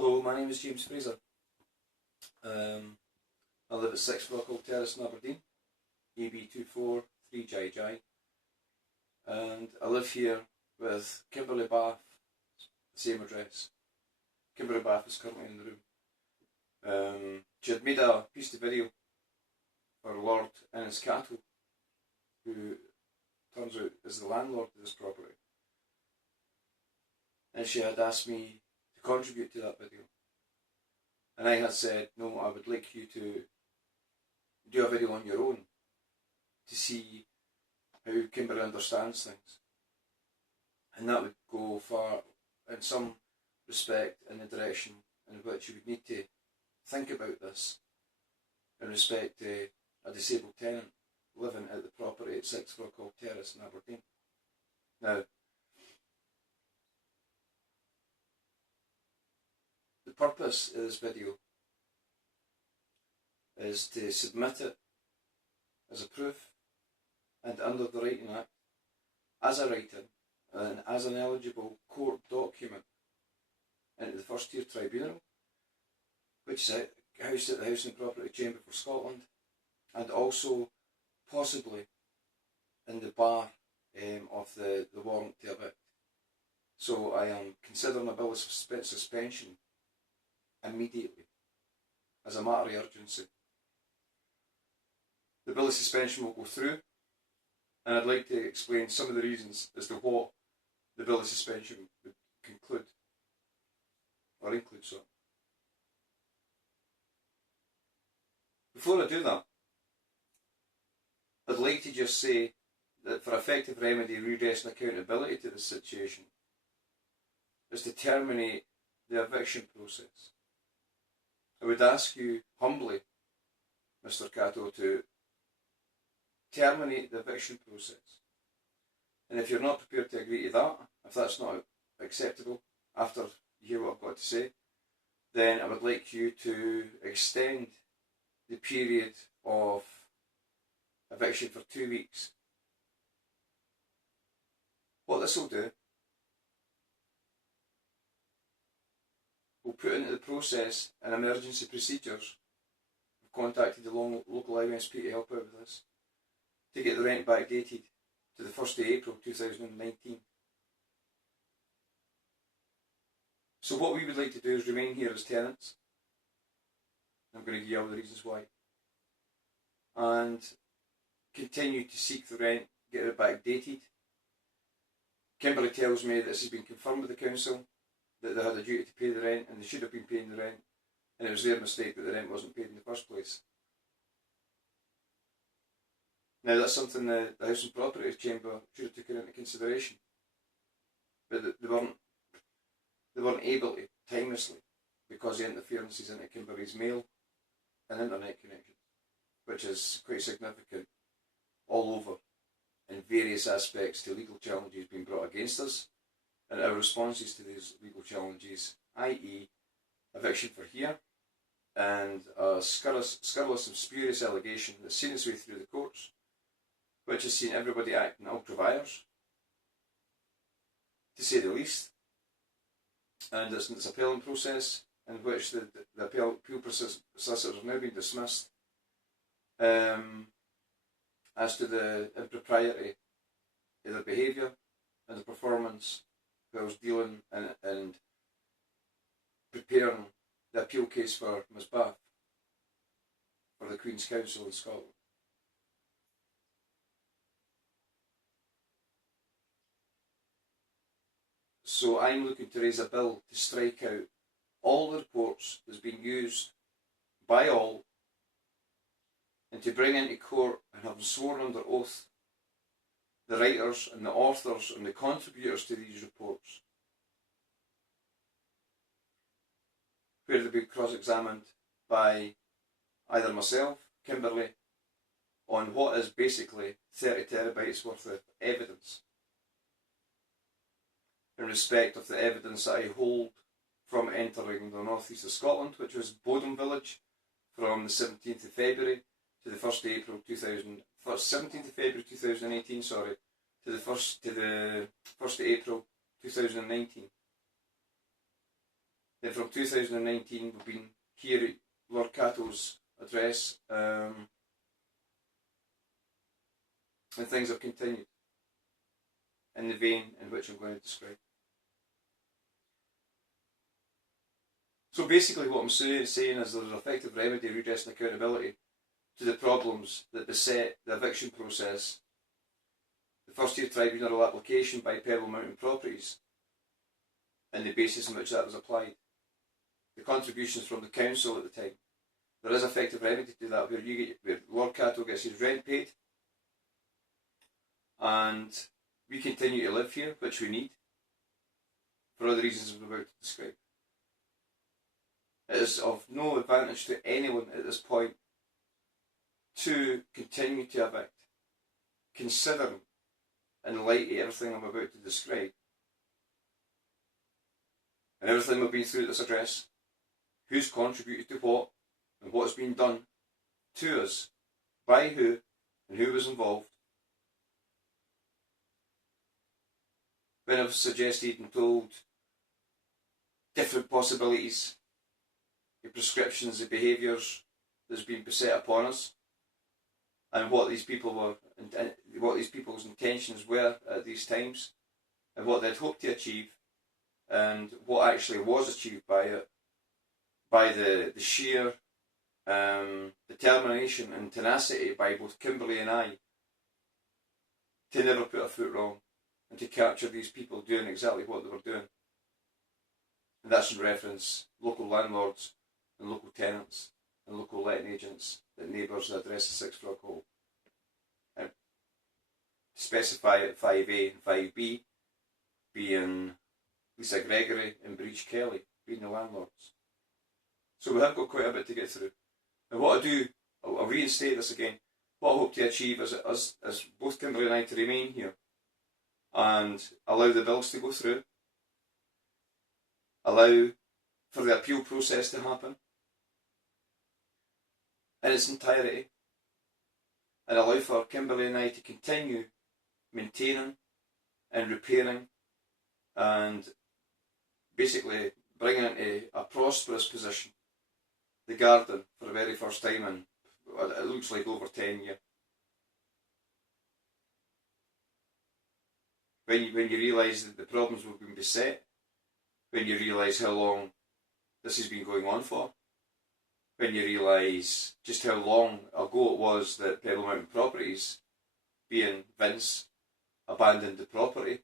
Hello, my name is James Fraser. I live at 6 Rockall Terrace in Aberdeen, AB243JJ, and I live here with Kimberly Bath, same address. Kimberly Bath is currently in the room. She had made a piece of video for Lord Inness Catto, who turns out is the landlord of this property, and she had asked me to contribute to that video. And I had said, no, I would like you to do a video on your own to see how Kimberly understands things. And that would go far, in some respect, in the direction in which you would need to think about this in respect to a disabled tenant living at the property at 6 Rockall Terrace in Aberdeen. Now, the purpose of this video is to submit it as a proof and under the Writing Act as a writing and as an eligible court document into the First Tier Tribunal, which is housed at the Housing and Property Chamber for Scotland, and also possibly in the bar of the warrant to evict. So I am considering a bill of suspension immediately as a matter of urgency. The bill of suspension will go through, and I'd like to explain some of the reasons as to what the bill of suspension would include. Before I do that, I'd like to just say that for effective remedy, redress and accountability to this situation is to terminate the eviction process. I would ask you humbly, Mr. Catto, to terminate the eviction process. And if you're not prepared to agree to that, if that's not acceptable after you hear what I've got to say, then I would like you to extend the period of eviction for 2 weeks. What this will do, we'll put into the process an emergency procedures. We've contacted the local IMSP to help out with this, to get the rent backdated to the 1st of April 2019. So what we would like to do is remain here as tenants. I'm going to give you all the reasons why. And continue to seek the rent, get it backdated. Kimberly tells me that this has been confirmed with the council, that they had a duty to pay the rent and they should have been paying the rent, and it was their mistake that the rent wasn't paid in the first place. Now that's something the Housing and Property Chamber should have taken into consideration, but they weren't able to timelessly because of interferences into Kimberly's mail and internet connections, which is quite significant all over in various aspects to legal challenges being brought against us, and our responses to these legal challenges, i.e. eviction for here, and a scurrilous and spurious allegation that's seen its way through the courts, which has seen everybody acting ultra vires, to say the least. And it's in this appealing process in which the appeal solicitors have now been dismissed as to the impropriety of their behaviour and the performance whilst dealing and preparing the appeal case for Ms Bath for the Queen's Counsel in Scotland. So I'm looking to raise a bill to strike out all the reports that's been used by all, and to bring into court and have sworn under oath the writers and the authors and the contributors to these reports, where they'll be cross-examined by either myself, Kimberly, on what is basically 30 terabytes worth of evidence in respect of the evidence that I hold from entering the north east of Scotland, which was Bowden Village, from the 17th of February to the 1st of April 17th of February 2018, sorry, to the 1st of April 2019. Then from 2019 we've been here at Lord Catto's address, and things have continued in the vein in which I'm going to describe. So basically what I'm saying is there's an effective remedy, redress and accountability to the problems that beset the eviction process, the first year tribunal application by Pebble Mountain Properties, and the basis on which that was applied, the contributions from the council at the time. There is effective remedy to that where Lord Catto gets his rent paid and we continue to live here, which we need, for all the reasons I'm about to describe. It is of no advantage to anyone at this point to continue to evict, considering, in light of everything I'm about to describe, and everything we've been through at this address, who's contributed to what, and what's been done to us, by who, and who was involved. When I've suggested and told different possibilities, the prescriptions, the behaviours that's been beset upon us, and what these people were, and what these people's intentions were at these times, and what they'd hoped to achieve, and what actually was achieved by it, by the sheer determination and tenacity by both Kimberly and I to never put a foot wrong and to capture these people doing exactly what they were doing. And that's in reference local landlords and local tenants and local letting agents that neighbours the address of 6 Frog Hole. And to specify it, 5A and 5B being Lisa Gregory and Breach Kelly being the landlords. So we have got quite a bit to get through. And what I do, I'll reinstate this again, what I hope to achieve is both Kimberly and I to remain here and allow the bills to go through, allow for the appeal process to happen in its entirety, and allow for Kimberly and I to continue maintaining and repairing and basically bringing into a prosperous position the garden for the very first time in, it looks like, over 10 years. When you realise that the problems have been beset, when you realise how long this has been going on for, when you realise just how long ago it was that Pebble Mountain Properties, being Vince, abandoned the property,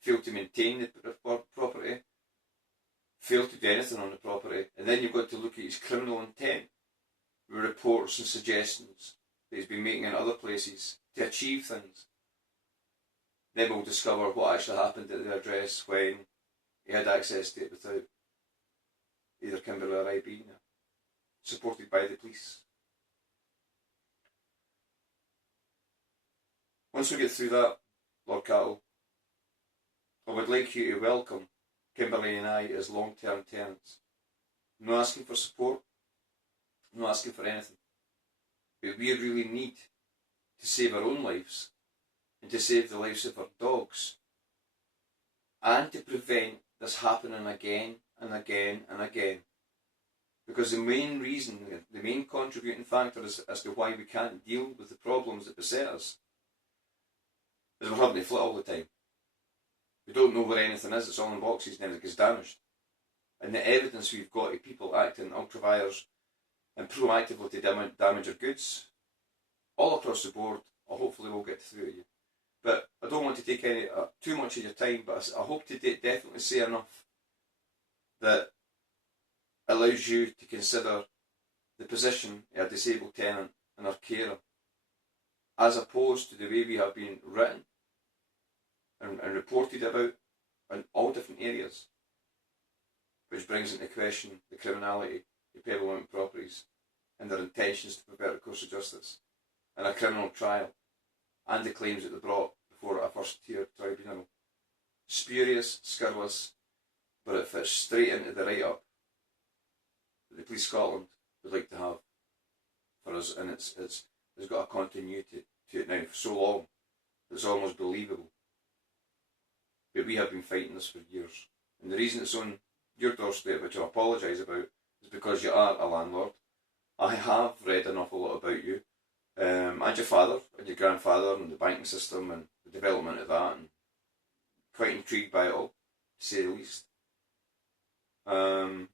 failed to maintain the property, failed to do anything on the property, and then you've got to look at his criminal intent with reports and suggestions that he's been making in other places to achieve things. Then we'll discover what actually happened at the address when he had access to it without either Kimberly or I being there, supported by the police. Once we get through that, Lord Catto, I would like you to welcome Kimberly and I as long-term tenants. I'm not asking for support, I'm not asking for anything, but we really need to save our own lives and to save the lives of our dogs and to prevent this happening again and again and again. Because the main reason, the main contributing factor as to why we can't deal with the problems that beset us is we're having to flit all the time. We don't know where anything is, it's all in boxes and everything gets damaged. And the evidence we've got of people acting ultra-vires and proactively to damage our goods, all across the board, hopefully we'll get through to you. But I don't want to take any too much of your time, but I hope to definitely say enough that allows you to consider the position of a disabled tenant and our carer, as opposed to the way we have been written and reported about in all different areas, which brings into question the criminality of Pebble Mountain Properties and their intentions to pervert the course of justice, and a criminal trial, and the claims that they brought before a first-tier tribunal. Spurious, scurrilous, but it fits straight into the write-up that the Police Scotland would like to have for us, and it's got a continuity to it now for so long that it's almost believable. But we have been fighting this for years, and the reason it's on your doorstep, which I apologise about, is because you are a landlord. I have read an awful lot about you, and your father, and your grandfather, and the banking system, and the development of that, and quite intrigued by it all, to say the least. An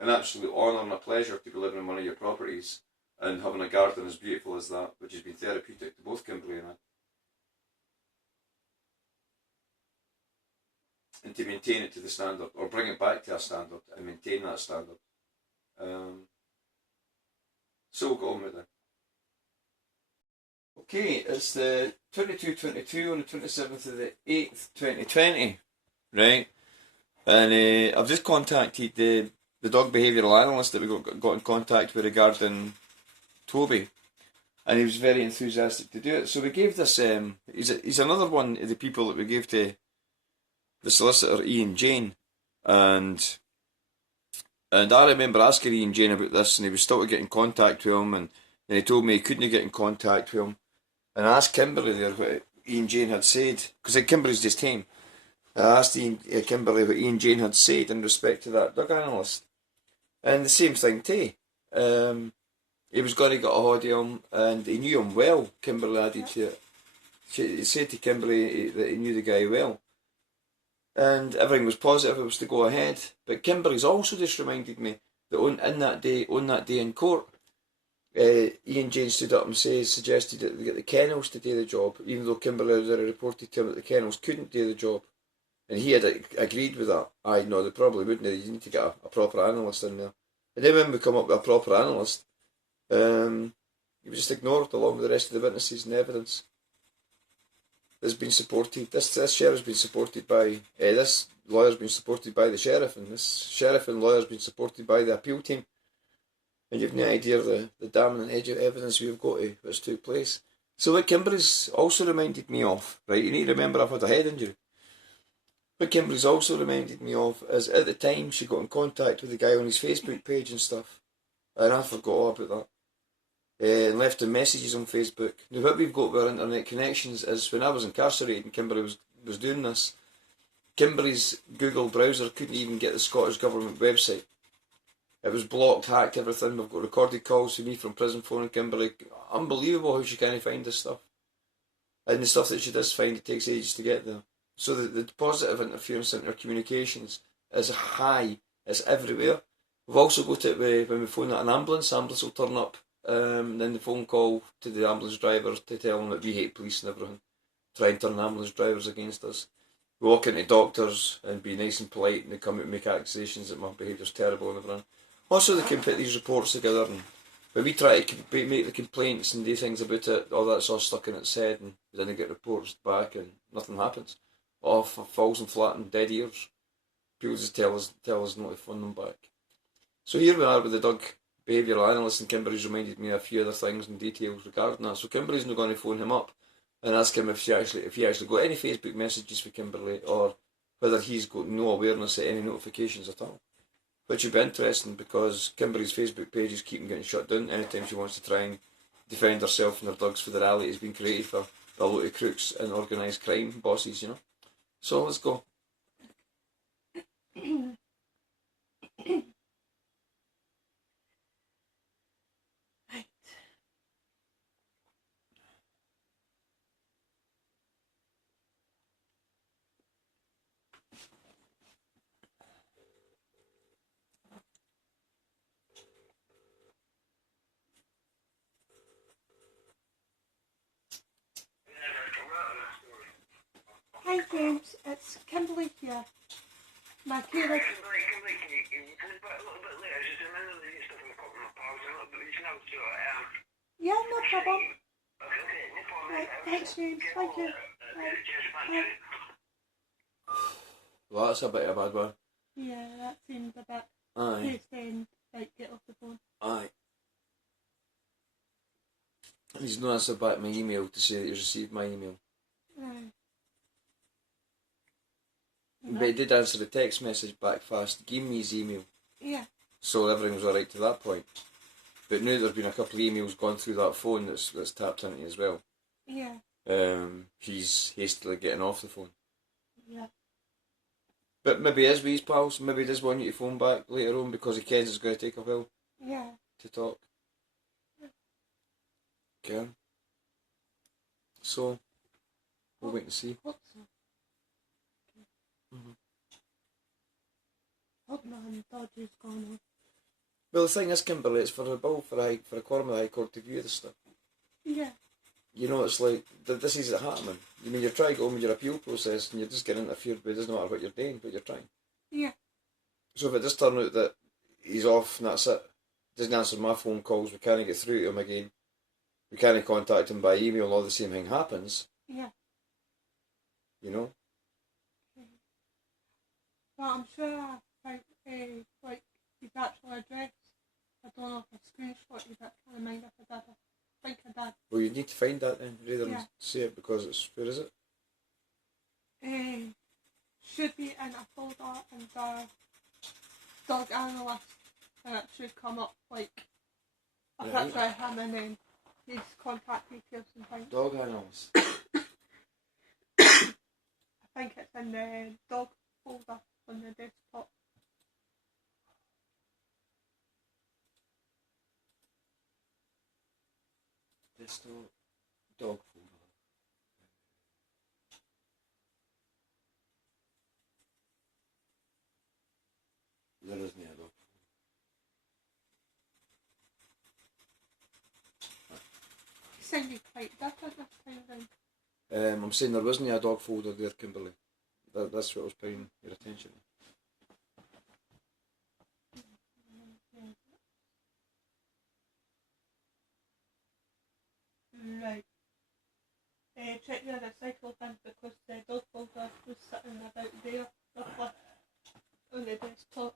absolute honour and a pleasure to be living in one of your properties and having a garden as beautiful as that, which has been therapeutic to both Kimberly and I. And to maintain it to the standard, or bring it back to a standard and maintain that standard. So we'll get on with it. Okay, it's the 22/22 on the 27th of the 8th, 2020, right? And I've just contacted the dog behavioural analyst that we got in contact with regarding Toby, and he was very enthusiastic to do it. So we gave this, he's another one of the people that we gave to the solicitor Ian Jane, and I remember asking Ian Jane about this, and he was still to get in contact with him, and then he told me he couldn't get in contact with him. And I asked Kimberly there what Ian Jane had said, because Kimberly's just came. I asked Kimberly what Ian Jane had said in respect to that dog analyst. And the same thing too. He was going to get a hold of him, and he knew him well, Kimberly added to it. He said to Kimberly that he knew the guy well. And everything was positive, it was to go ahead. But Kimberly's also just reminded me that on that day in court, Ian Jane stood up and suggested that they get the kennels to do the job, even though Kimberly had already reported to him that the kennels couldn't do the job. And he had agreed with that. No, they probably wouldn't. You need to get a proper analyst in there. And then when we come up with a proper analyst, he was just ignored along with the rest of the witnesses and evidence. Has been supported. This sheriff's been supported by this lawyer's been supported by the sheriff, and this sheriff and lawyer's been supported by the appeal team. And you've no idea the damning evidence we've got of what's took place. So what Kimberly's also reminded me of, right? You need to remember I've had a head injury. What Kimberly's also reminded me of is at the time she got in contact with the guy on his Facebook page and stuff, and I forgot all about that. And left him messages on Facebook. Now what we've got with our internet connections is when I was incarcerated and Kimberly was doing this, Kimberly's Google browser couldn't even get the Scottish Government website. It was blocked, hacked, everything. We've got recorded calls from me from prison phoning Kimberly. Unbelievable how she can't find this stuff. And the stuff that she does find, it takes ages to get there. So the positive interference in our communications is high. It's everywhere. We've also got it when we phone an ambulance will turn up. And then the phone call to the ambulance drivers to tell them that we hate police and everything. Try and turn ambulance drivers against us. We walk into doctors and be nice and polite, and they come out and make accusations that my behaviour's terrible and everything. Also, they can put these reports together, and when we try to make the complaints and do things about it, all that's all stuck in its head, and we then get reports back and nothing happens. All falls and flat and dead ears. People just tell us not to phone them back. So here we are with the dog behavioural analyst, and Kimberly's reminded me of a few other things and details regarding that. So Kimberly's not going to phone him up and ask him if he actually got any Facebook messages for Kimberly, or whether he's got no awareness of any notifications at all. Which would be interesting, because Kimberly's Facebook pages keep getting shut down anytime she wants to try and defend herself and her dogs for the rally has been created for a lot of crooks and organised crime bosses, you know. So let's go. Hi James, it's Kimberly here. My carer. Kimberly, can you put a little bit later? Just remember that you stuff in the cup of my pals and a little bit reaching out, so Yeah, no problem. Okay, no problem. Right, thanks James, thank you. Right. Bye. Well, that's a bit of a bad one. Yeah, that seemed a bit Aye. saying, like, get off the phone. Aye. He's not answered back my email to say that he's received my email. Aye. But he did answer the text message back fast. He gave me his email. Yeah. So everything was alright to that point. But now there's been a couple of emails gone through that phone that's tapped into as well. Yeah. He's hastily getting off the phone. Yeah. But maybe he is with his pals, maybe he does want you to phone back later on because he kens it's going to take a while Yeah. to talk. Okay. So, we'll wait and see. Hope so. Mm-hmm. Hope nothing dodgy's going on. Well, the thing is, Kimberly, it's for a bill for a quorum of the High Court to view this stuff. Yeah. You know, it's like, this is it happening. You mean, you're trying to go on with your appeal process and you're just getting interfered with, it doesn't matter what you're doing, but you're trying. Yeah. So if it does turn out that he's off and that's it, doesn't answer my phone calls, we can't get through to him again, we can't contact him by email, all the same thing happens. Yeah. You know? Okay. Well, I'm sure I found, like, his actual address. I don't know if I screenshot it, but I can't mind if I did. I think I did. Well, you need to find that then, rather Yeah. than say it because it's, where is it? Should be in a folder under dog analyst, and it should come up like a Right. picture of him and then his contact details and things. Dog animals. I think it's in the dog folder on the desktop. It's the dog folder. There isn't a dog Sounded quite different this time round. folder. I'm saying there wasn't a dog folder there, Kimberly. That's what I was paying your attention to. Right. Check your recycle bin because the dog folder was sitting about there, roughly, on the desktop.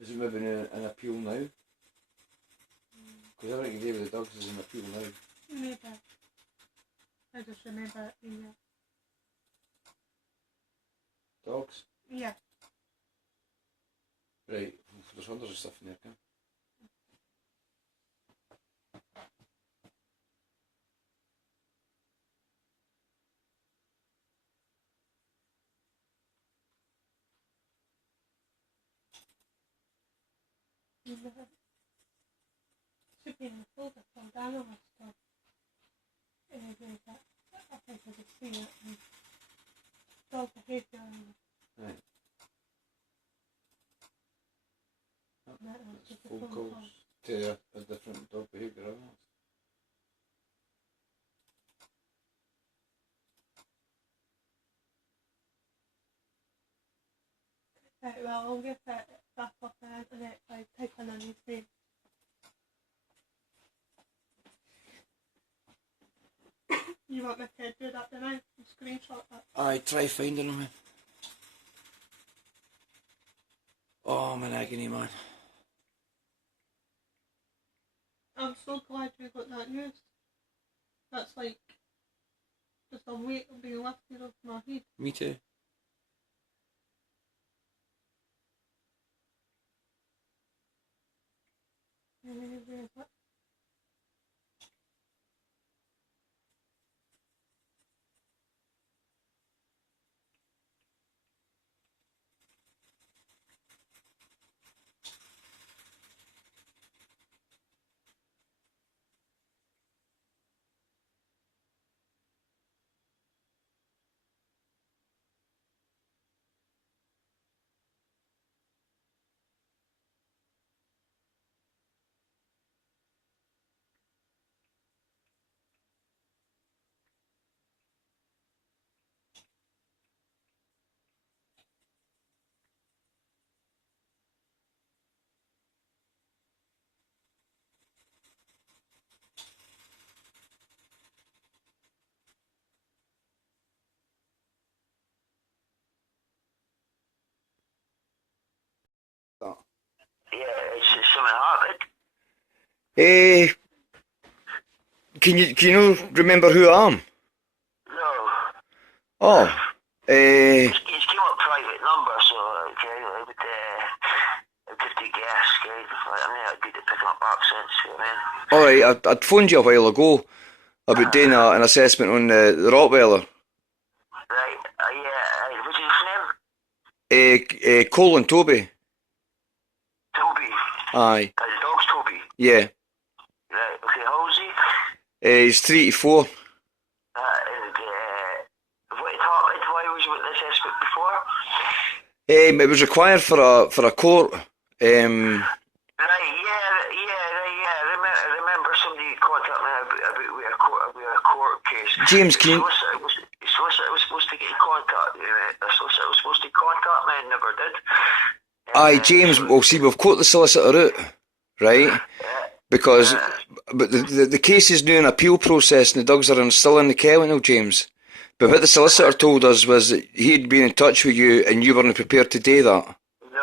Is it maybe an appeal now? Because everything you do with the dogs is an appeal now. Maybe. I just remember it being there. Dogs? Yeah. Right, there's hundreds of stuff in there, Kim. Should be in the folder called analyst stuff. I think I could see it in dog behaviour analyst. Right. That was That's just a phone phone calls call. to a different dog behaviour analyst. Right, well, I'll get it back off the internet by typing in his name. You want me to do that tonight? Screenshot that? Aye, try finding him. Oh, I'm in agony, man. I'm so glad you got that news. That's like just a weight being lifted off my head. Me too. Where is it? Oh. Yeah, it's something happened. Hey, can you remember who I am? No. Oh, It's came up private number, so okay, I would have to guess, okay. I'm not good at picking up accents, you know what I mean? alright, I'd phoned you a while ago. about doing an assessment on the Rottweiler. Right, yeah, what's his name? Colin Toby. Toby. Aye. The dog's Toby. Yeah. Right, okay, how old is he? He's 3 to 4. And why was you with this assessment before? It was required for a court. Right, yeah. I remember somebody contacted me about a court case. James, can you... The solicitor was supposed to get in contact. The solicitor was supposed to contact me and never did. Aye, James, well, see, we've caught the solicitor out, right? Because but the case is now in appeal process and the dogs are still in the kennel now, James. But what the solicitor told us was that he'd been in touch with you and you weren't prepared to do that. No,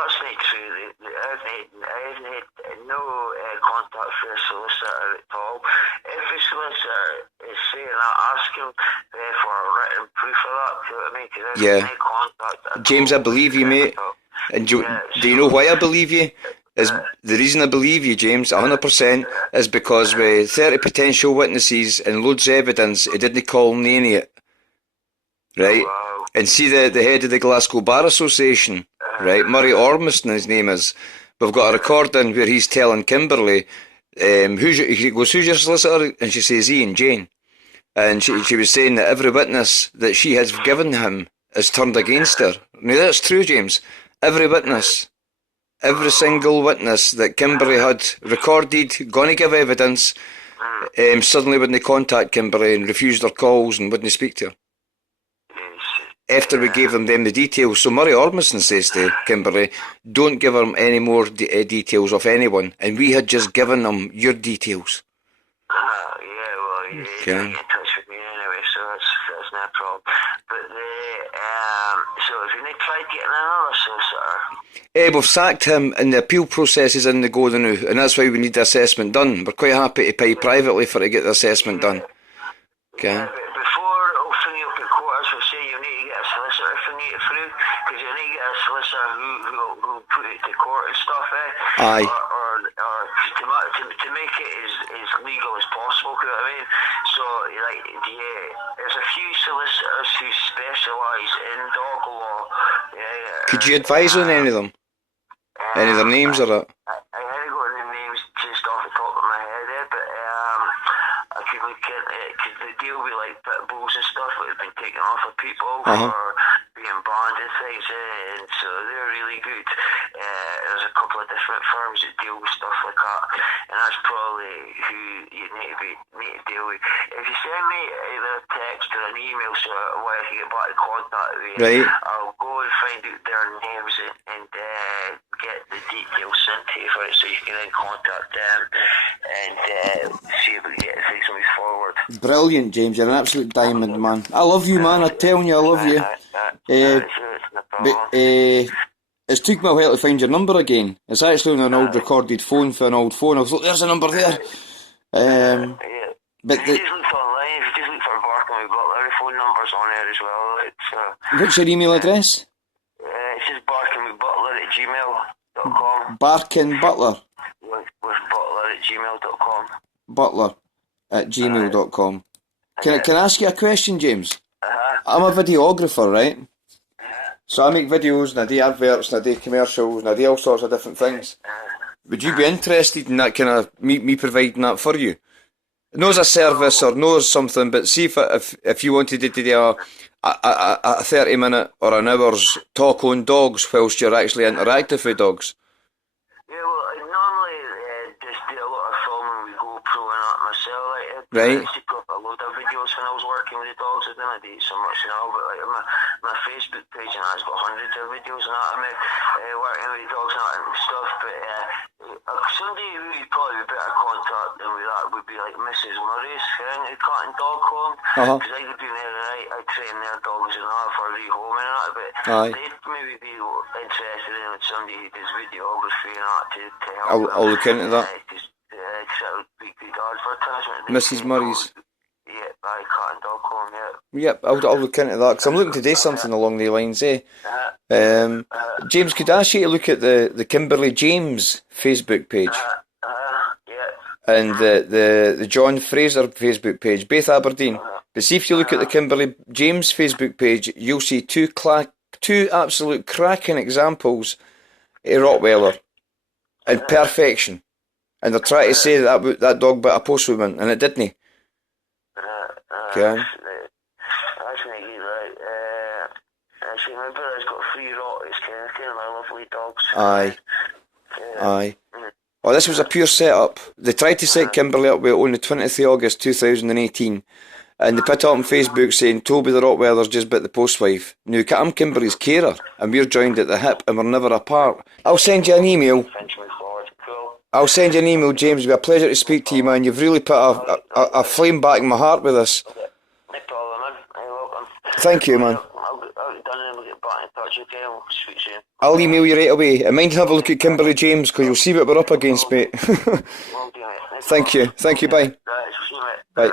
that's not true. I haven't had no contact with the solicitor at all. If the solicitor is saying that, ask him for a written proof of that. Do you know what I mean? 'Cause I haven't had contact at James, all. I believe you, mate. And do you know why I believe you? The reason I believe you, James, 100%, is because with 30 potential witnesses and loads of evidence, he didn't call an idiot. Right? Wow. And see the head of the Glasgow Bar Association, right? Murray Ormiston, his name is. We've got a recording where he's telling Kimberly, he goes, who's your solicitor? And she says, Ian Jane. And she was saying that every witness that she has given him is turned against her. Now that's true, James. Every witness. Every single witness that Kimberly had recorded, going to give evidence, suddenly wouldn't contact Kimberly and refused her calls and wouldn't speak to her. After we gave them the details. So Murray Ormiston says to Kimberly, don't give them any more details of anyone. And we had just given them your details. Yeah, well, you get in touch with me anyway, so that's no problem. But so if you need to try getting another solicitor? We've sacked him and the appeal process is in the go now, and that's why we need the assessment done. We're quite happy to pay privately for to get the assessment done. Okay. Yeah, but before it'll finish up in court, as we say, you need to get a solicitor finish it through, because you need to get a solicitor who put it to court and stuff, Aye. Or to make it as legal as possible, you know what I mean? So, like, there's a few solicitors who specialise in dog law. Could you advise on any of them? Any of their names or that? I haven't got any names just off the top of my head, but I could look at it, because they deal with like pit bulls and stuff that have been taken off of people for being banned and things, and so they're really good. There's a couple of different firms that deal with stuff like that, and that's probably who you need to deal with. If you send me either a text or an email so I can get back in contact with you, right, I'll go and find out their names and get the details sent to you for it so you can then contact them and see if we can get things moving forward. Brilliant, James. You're an absolute diamond, man. I love you, man. I'm telling you, I love you. But it's took me a while to find your number again. It's actually on an old recorded phone for an old phone. I was like, there's a number there. But if you just look online, if you just look for Barking with Butler, the phone number's on there as well. What's your email address? It's just barkinwithbutler@gmail.com. Barkin Butler? With butler@gmail.com. Butler@gmail.com. Can I ask you a question, James? I'm a videographer, right? So I make videos and I do adverts and I do commercials and I do all sorts of different things. Would you be interested in that kind of me providing that for you? No as a service or no as something, but see if you wanted to do a 30-minute or an hour's talk on dogs whilst you're actually interactive with dogs. Yeah, well, I normally just do a lot of filming with GoPro and that myself. Right. I used to put up a load of videos when I was working with the dogs. I didn't do it so much now, but like my Facebook page and that's got hundreds of videos and that of me working with the dogs and that and stuff. But somebody who would probably be better contact than with that would be like Mrs. Murray's the cat and dog home. Because I've been there and I train their dogs and that for rehoming and that. But they'd maybe be interested in somebody who does videography and that to help. I'll look into that. That would be good advertisement. Mrs. Murray's. Yeah, cat and dog home, yeah. Yep, I'll look into that because I'm looking to do something along the lines, James, could I ask you to look at the Kimberly James Facebook page? Yeah. and the John Fraser Facebook page, both Aberdeen. But see if you look at the Kimberly James Facebook page, you'll see two absolute cracking examples of Rottweiler in perfection. And they're trying to say that dog bit a postwoman, and it didn't. Okay. That's maybe right. Actually, my brother's got 3 Rotties, kind of my lovely dogs. Aye. Oh, this was a pure setup. They tried to set Kimberly up with it on the 20th of August 2018, and they put up on Facebook saying Toby the Rottweiler's just bit the postwife. Now, I'm Kimberly's carer, and we're joined at the hip, and we're never apart. I'll send you an email. I'll send you an email, James. It'll be a pleasure to speak to you, man. You've really put a flame back in my heart with this. No problem, man. You're welcome. Thank you, man. I'll get done and we'll get back in touch, okay? We'll speak soon. I'll email you right away. And mind, have a look at Kimberly James, because you'll see what we're up against, mate. Well, do, mate. Thank you. Thank you, bye. Right, see you, mate. Bye.